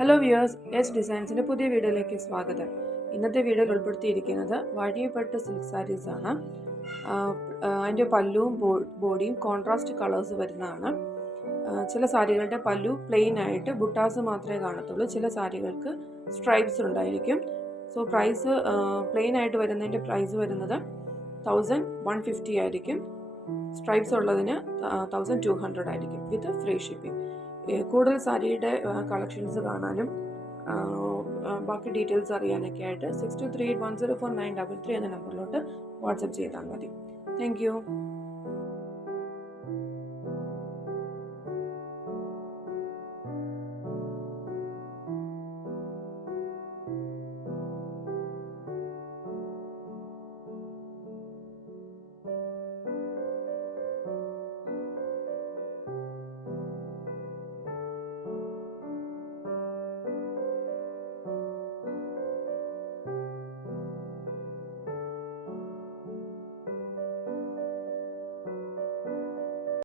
Hello viewers, S ഡിസൈൻസിൻ്റെ പുതിയ വീഡിയോയിലേക്ക് സ്വാഗതം. ഇന്നത്തെ വീഡിയോയിൽ ഉൾപ്പെടുത്തിയിരിക്കുന്നത് വഴിയപ്പെട്ട് സിൽക്ക് സാരീസ് ആണ്. അതിൻ്റെ പല്ലുവും ബോഡിയും കോൺട്രാസ്റ്റ് കളേഴ്സ് വരുന്നതാണ്. ചില സാരികളുടെ പല്ലു പ്ലെയിൻ ആയിട്ട് ബുട്ടാസ് മാത്രമേ കാണത്തുള്ളൂ. ചില സാരികൾക്ക് സ്ട്രൈപ്സ് ഉണ്ടായിരിക്കും. സോ പ്രൈസ് പ്ലെയിൻ ആയിട്ട് വരുന്നതിൻ്റെ പ്രൈസ് വരുന്നത് 1150 ആയിരിക്കും. സ്ട്രൈപ്സ് ഉള്ളതിന് 1200 ആയിരിക്കും വിത്ത് ഫ്രീ ഷിപ്പിംഗ്. കൂടുതൽ സാരിയുടെ കളക്ഷൻസ് കാണാനും ബാക്കി ഡീറ്റെയിൽസ് അറിയാനൊക്കെ ആയിട്ട് 6238104933 എന്ന നമ്പറിലോട്ട് വാട്സപ്പ് ചെയ്താൽ മതി. Thank you.